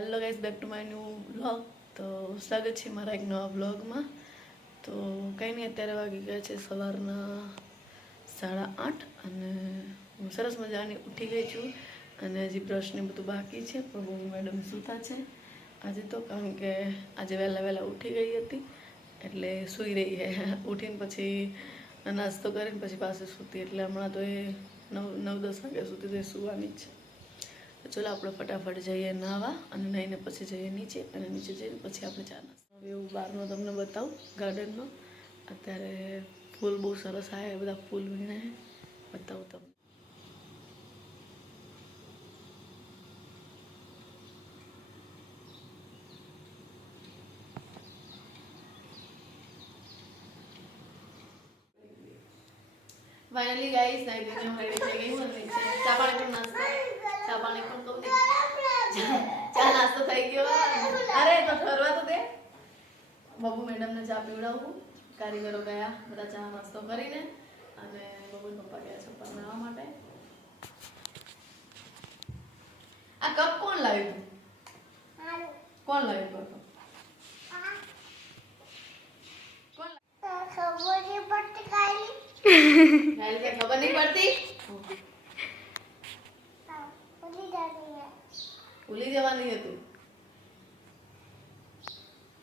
Hello guys, back to my new vlog. તો સ્વાગત છે મારા એક નવા વ્લોગમાં. તો કંઈ નહીં, અત્યારે વાગી ગયા છે સવારના 8:30 અને હું સરસ મજાની ઉઠી ગઈ છું. અને હજી બ્રશને બધું બાકી છે, પણ મેડમ સૂતા છે આજે તો, કારણ કે આજે વહેલા ઉઠી ગઈ હતી એટલે સૂઈ રહી છે. ઉઠીને પછી નાસ્તો કરીને પછી પાસે સૂતી, એટલે હમણાં તો એ 9-10 વાગ્યા સુધી તો એ સૂવાની જ છે. તો ચલો આપણે ફટાફટ જઈએ નાહવા અને નાહીને પછી જઈએ નીચે, અને નીચે જઈને પછી આપણે ચા નાસ્તો. હવે એવું બહારનો તમને બતાવું ગાર્ડનનો. અત્યારે ફૂલ બહુ સરસ આવ્યા, બધા ફૂલ વીણે બતાવું તમને. ફાઇનલી ગાઈસ, નાઈ ધોઈને હું રેડી થઈ ગઈ હું અને ચા પાણી પણ નાસ્તો, ચા પાણી પણ કહું ચા નાસ્તો થઈ ગયો. અરે તો ફરવા તો દે. બબુ મેડમને ચા પીવડાવું. કારીગરો ગયા બધા ચા નાસ્તો કરીને, અને બબુ પપ્પા ગયા છે બનાવવા માટે. આ કપ કોણ લાવ્યું? કોણ લાવ્યું કપ? ખબર નહીં પડતી કાલી. ખબર નહીં પડતી. ભૂલી જવાની હતું.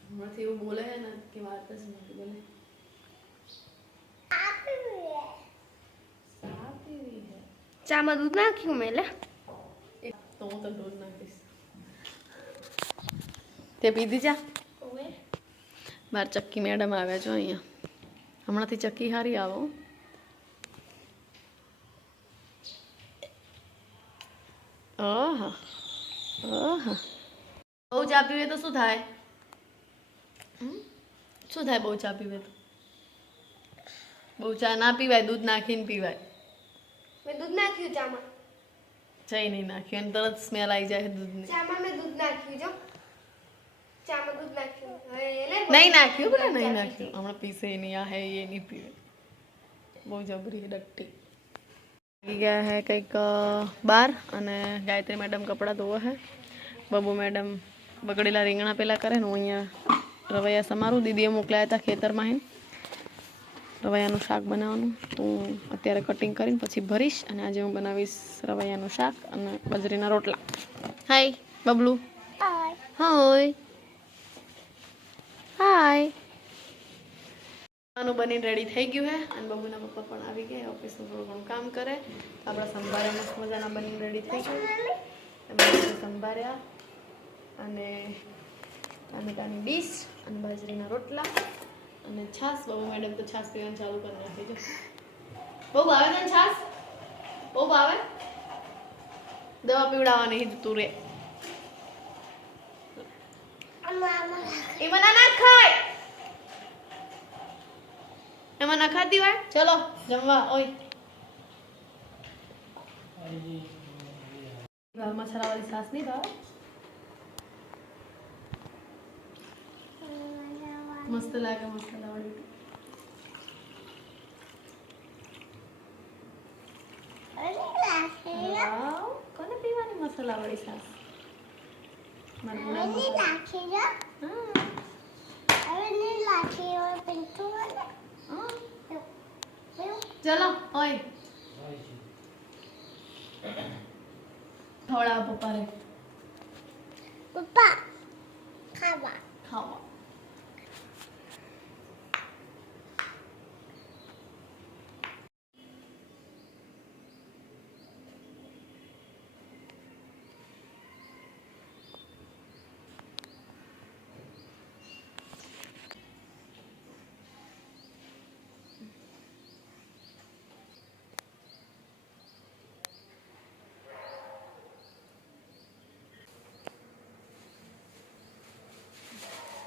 હમણાંથી એવું બોલે છે ને કે વાત જ નથી બોલે. ચામાં દૂધ નાખ્યું મેં લે. તો હું તો દૂધ નાખીશ. તે પીધી ચા? બાર ચક્કી મેડમ આવ્યા છો અહીંયા. હમણાંથી ચક્કી હારી આવો. ઓહા ઓહા. બહુ ચા પીવે તો શું થાય? શું થાય બહુ ચા પીવે તો? બહુ ચા ના પીવાય, દૂધ નાખીને પીવાય. મેં દૂધ નાખ્યું ચામાં. જઈ નહીં નાખ્યું અને તરત સ્મેલ આવી જાય દૂધની. ચામાં મેં દૂધ નાખ્યું જો. ચામાં દૂધ નાખ્યું. નહીં નાખ્યું બેટા, નહીં નાખ્યું. હમણાં પીસે નહીં, આ હે એ નહીં પીવે. બહુ જબરી ડટ્ટી. આવી ગયા હે કંઈક બાર, અને ગાયત્રી મેડમ કપડાં ધોવે છે. બબુ મેડમ બગડેલા રીંગણા પેલા કરે ને, હું અહીંયા રવૈયા સમારું. દીદીએ મોકલાયા હતા ખેતરમાં હિન રવૈયાનું શાક બનાવવાનું. તો હું અત્યારે કટિંગ કરીને પછી ભરીશ, અને આજે હું બનાવીશ રવૈયાનું શાક અને બાજરીના રોટલા. હાય બબલુ. હાય. હાય. ખાવાનું બનીને રેડી થઈ ગયું હે, અને બબુના પપ્પા પણ આવી ગયા. ઓફિસનું થોડું ઘણું કામ કરે. આપણા સંભારે મસ્ત મજાના બનીને રેડી થઈ ગયું. સંભાર્યા અને ટામેટાની ડીશ અને બાજરીના રોટલા અને છાશ. બહુ મેડમ તો છાશ પીવાનું ચાલુ કરી નાખી. જો બહુ ભાવે ને છાશ? બહુ ભાવે? દવા પીવડાવવાની તું રે. એમાં ના ખાય, એમાં ના ખાતી હોય. ચલો જમવા. ઓય ઘરમાં છરાવાળી છાશ નહીં ભાવે? મસ્ત લાગે મસાલા વાળી. કોને પીવાની મસાલા વાળી છાશ? ચલો ઓય થોડા પપ્પા રે. પપ્પા ખાવા. ખાવા.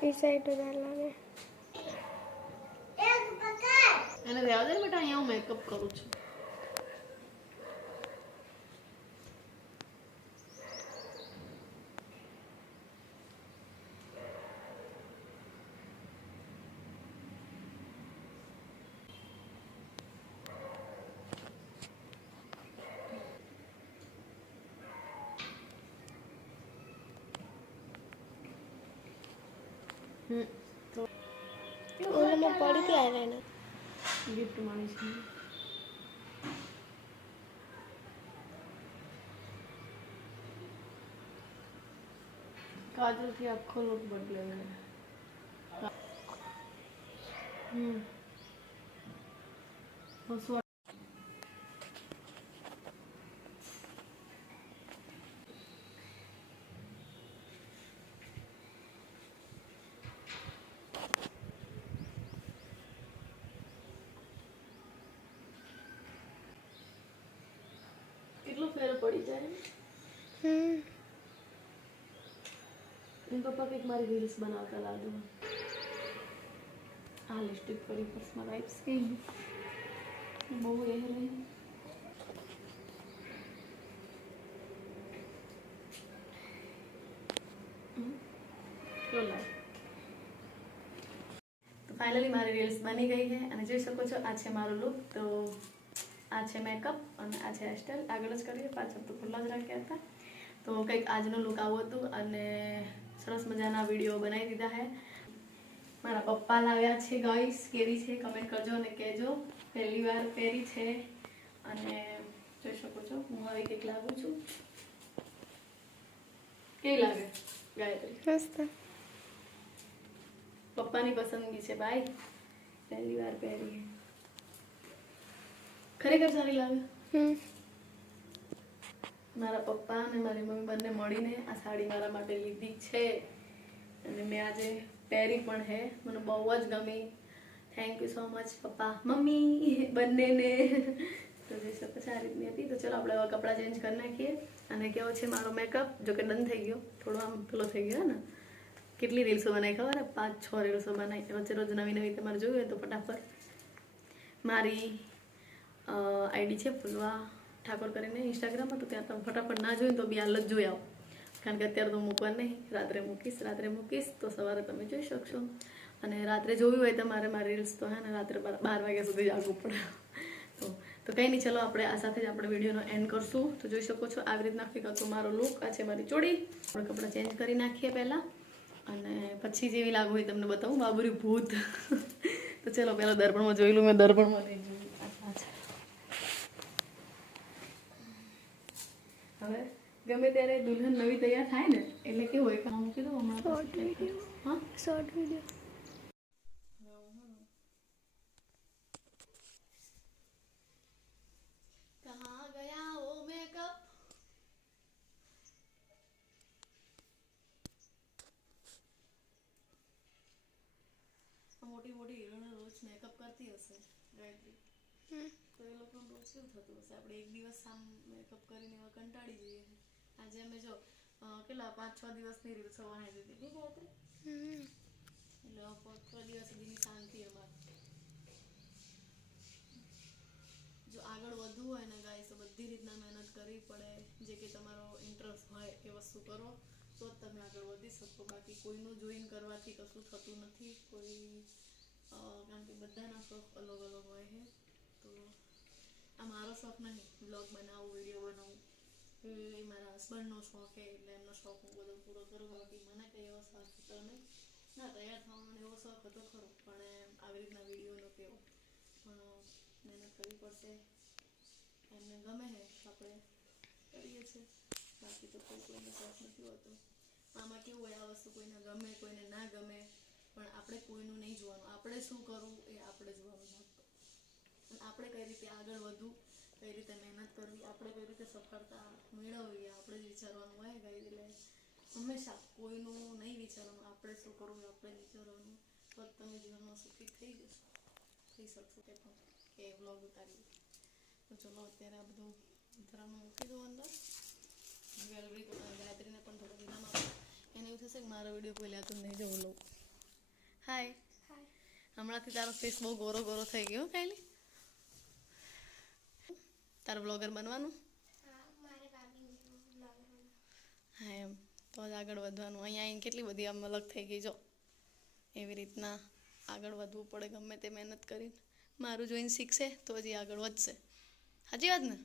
એ સાઈડ લાગે. એને રહેવા દે બેટા, અહીંયા હું મેકઅપ કરું છું. ઓલામાં પડી હતી આઈલાઈનર. ગિફ્ટ મળી છે. કાજલથી આખો લુક બદલાયો. હસવા કેટલું ફેર પડી જાય. એમ પપ્પા કંઈક મારી રીલ્સ બનાવતા લાગે. આ લિપસ્ટિક ફરી પર્સમાં વાઇપ્સ કઈ બહુ એ રહી. તો ફાઇનલી મારી રીલ્સ બની ગઈ છે અને જોઈ શકો છો આ છે મારો લુક. તો આ છે મેકઅપ અને આ છે હેરસ્ટાઈલ. આગળ જ કરીએ, પાછળ તો ખુલ્લા જ રાખ્યા હતા. તો કંઈક આજનો લુક આવું હતું અને સરસ મજાના વિડીયો બનાવી દીધા છે. મારા પપ્પા લાવ્યા છે ગાઈસ. કેવી છે કમેન્ટ કરજો અને કહેજો. પહેલી વાર પહેરી છે અને જોઈ શકો છો હું હવે કંઈક લાગુ છું. કેવી લાગે ગાયત્રી? મસ્ત. પપ્પાની પસંદગી છે ભાઈ. પહેલી વાર પહેરી. ખરેખર સારી લાગે. મારા પપ્પા અને મારી મમ્મી બંને મળીને આ સાડી મારા માટે લીધી છે અને મેં આજે પહેરી પણ છે. મને બહુ જ ગમી. થેન્ક યુ સો મચ પપ્પા મમ્મી બંનેને. તો જોઈ શકો છો આ રીતની હતી. તો ચલો આપણે હવે કપડાં ચેન્જ કરી નાખીએ. અને કેવો છે મારો મેકઅપ? જો કે ડન થઈ ગયો, થોડો આમ પેલો થઈ ગયો ને. કેટલી રીલ્સો બનાવી ખબર? 5-6 રીલ્સો બનાવી. રોજે રોજ નવી નવી તમારે જોયું હોય તો ફટાફટ મારી આઈડી છે ફૂલવા ઠાકોર કરીને ઇન્સ્ટાગ્રામમાં. તો ત્યાં તમે ફટાફટ ના જોયું તો બી હાલ જ જોઈ આવો. કારણ કે અત્યારે તો મૂકવા નહીં, રાત્રે મૂકીશ તો સવારે તમે જોઈ શકશો. અને રાત્રે જોયું હોય તમારે મારી રીલ્સ તો હે ને રાત્રે 12 વાગ્યા સુધી જાગવું પડે. તો કંઈ નહીં, ચલો આપણે આ સાથે જ આપણે વિડીયોનો એન્ડ કરશું. તો જોઈ શકો છો આવી રીતના કંઈક હતો મારો લુક. આ છે મારી ચોડી. આપણે કપડાં ચેન્જ કરી નાખીએ પહેલાં અને પછી જેવી લાગુ હોય તમને બતાવું. બાબુરી ભૂત. તો ચલો પહેલાં દર્પણમાં જોઈ લઉં. મેં દર્પણમાં નહીં જોયું. હવે ગમે ત્યારે દુલ્હન નવી તૈયાર થાય ને એટલે કેવું હોય કામ મૂકી દો હમણાં. Short video. કહાં ગયા વો મેકઅપ? મોટી મોટી હિરોઈનો રોજ મેકઅપ કરતી હશે ગાયત્રી. તો એ લોકોનું રોજ કેવું થતું હશે? આપણે એક દિવસ આમ મેકઅપ કરીને એવા કંટાળી જઈએ. આજે અમે જો કેટલા 5-6 દિવસની રીલ્સો બનાવી દીધી ગાયત્રી. એટલે 5-6 દિવસ સુધીની શાંતિ અમારે. જો આગળ વધવું હોય ને ગાઈસ તો બધી રીતના મહેનત કરવી પડે. જે કે તમારો ઇન્ટરેસ્ટ હોય એ વસ્તુ કરો તો જ તમે આગળ વધી શકો. બાકી કોઈનું જોઈન કરવાથી કશું થતું નથી. કારણ કે બધાના શોખ અલગ અલગ હોય છે. તો આ મારો શોખ નહીં બ્લોગ બનાવવું, વિડીયો બનાવવું. એ મારા હસબન્ડનો શોખ છે એટલે એમનો શોખ હું બધો પૂરો કરું. બાકી મને કંઈ એવો શોખ હતો નહીં. ના, તૈયાર થવાનો એવો શોખ હતો ખરો, પણ આવી રીતના વિડીયોનો કેવો પણ મહેનત કરવી પડશે. એમને ગમે છે આપણે કરીએ છીએ. બાકી તો કોઈને શોખ નથી હોતો. આમાં કેવું હોય, આ વસ્તુ કોઈને ગમે કોઈને ના ગમે પણ આપણે કોઈનું નહીં જોવાનું. આપણે શું કરવું એ આપણે જોવાનું. આપણે કઈ રીતે આગળ વધવું, કઈ રીતે મહેનત કરવી, આપણે કઈ રીતે સફળતા મેળવવી આપણે જ વિચારવાનું હોય ગાઈસ. એટલે હંમેશા કોઈનું નહીં વિચારવાનું. આપણે શું કરવું આપણે વિચારવાનું. તો તમે જીવનમાં સુખી થઈ શકશો. કે વ્લોગ ઉતારી. તો ચલો અત્યારે આ બધું ઉતરાનું મૂકી દો અંદર. જ્વેલરી તો ગાયત્રીને પણ થોડો વિરામ આપો. એને એવું થશે કે મારો વિડીયો કોઈ લેતું નહીં જવું લો. હાય. હમણાંથી તારો ફેસ બહુ ગોરો ગોરો થઈ ગયો કાયલી. તારું બ્લોગર બનવાનું? હા એમ તો જ આગળ વધવાનું. અહીંયા કેટલી બધી આમ અલગ થઈ ગઈ જો. એવી રીતના આગળ વધવું પડે ગમે તે મહેનત કરીને. મારું જોઈને શીખશે તો હજી આગળ વધશે. સાચી વાત ને?